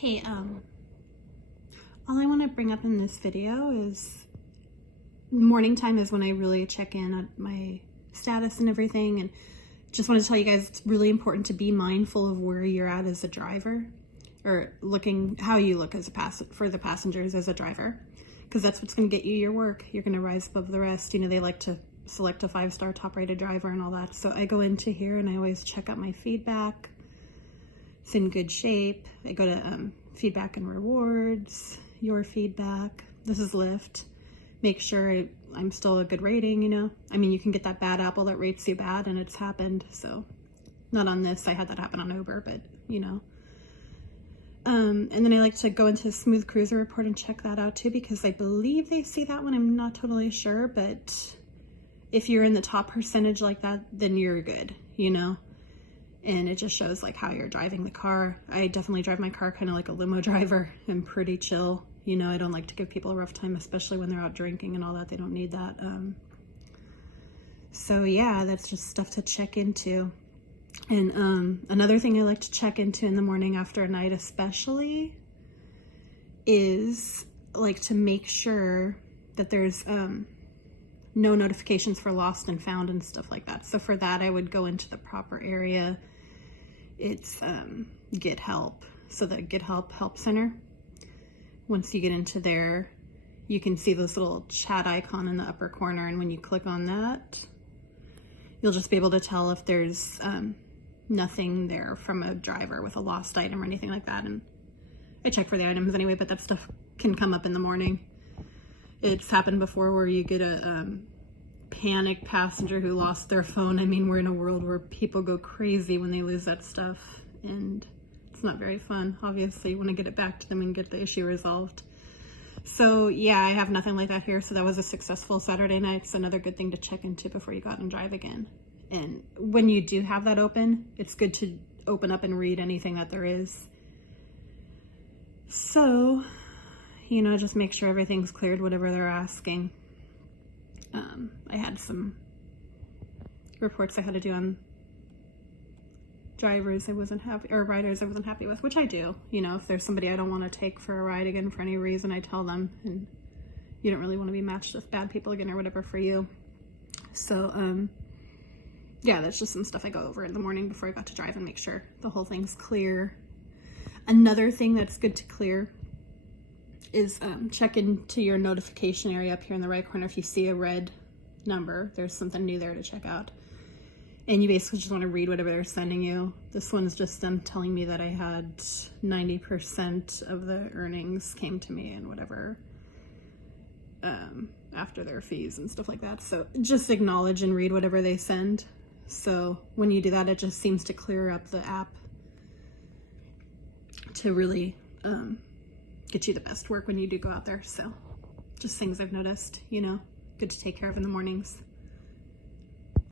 Hey, all I want to bring up in this video is morning time is when I really check in on my status and everything, and just want to tell you guys it's really important to be mindful of where you're at as a driver, or looking how you look as a for the passengers as a driver, because that's what's going to get you your work. You're going to rise above the rest. You know, they like to select a 5-star top rated driver and all that. So I go into here and I always check out my feedback. It's in good shape. I go to feedback and rewards, your feedback. This is Lyft. Make sure I'm still a good rating, you know. I mean, you can get that bad apple that rates you bad, and it's happened. So not on this, I had that happen on Uber, but you know. And then I like to go into the Smooth Cruiser report and check that out too, because I believe they see that one. I'm not totally sure, but if you're in the top percentage like that, then you're good, you know. And it just shows like how you're driving the car. I definitely drive my car kind of like a limo driver. I'm pretty chill. You know, I don't like to give people a rough time, especially when they're out drinking and all that. They don't need that. So yeah, that's just stuff to check into. And another thing I like to check into in the morning after a night especially is like to make sure that there's no notifications for lost and found and stuff like that. So for that, I would go into the proper area. It's Get Help. So the Get Help Center. Once you get into there, you can see this little chat icon in the upper corner, and when you click on that, you'll just be able to tell if there's nothing there from a driver with a lost item or anything like that. And I check for the items anyway, but that stuff can come up in the morning. It's happened before where you get a panicked passenger who lost their phone. I mean, we're in a world where people go crazy when they lose that stuff, and it's not very fun. Obviously, you want to get it back to them and get the issue resolved. So yeah, I have nothing like that here. So that was a successful Saturday night. It's another good thing to check into before you go out and drive again. And when you do have that open, it's good to open up and read anything that there is. So, you know, just make sure everything's cleared, whatever they're asking. I had some reports I had to do on drivers I wasn't happy, or riders I wasn't happy with, which I do. You know, if there's somebody I don't want to take for a ride again for any reason, I tell them, and you don't really want to be matched with bad people again or whatever for you. So, yeah, that's just some stuff I go over in the morning before I got to drive and make sure the whole thing's clear. Another thing that's good to clear is check into your notification area up here in the right corner. If you see a red number, there's something new there to check out. And you basically just want to read whatever they're sending you. This one's just them telling me that I had 90% of the earnings came to me and whatever after their fees and stuff like that. So just acknowledge and read whatever they send. So when you do that, it just seems to clear up the app to really get you the best work when you do go out there. So just things I've noticed, you know, good to take care of in the mornings.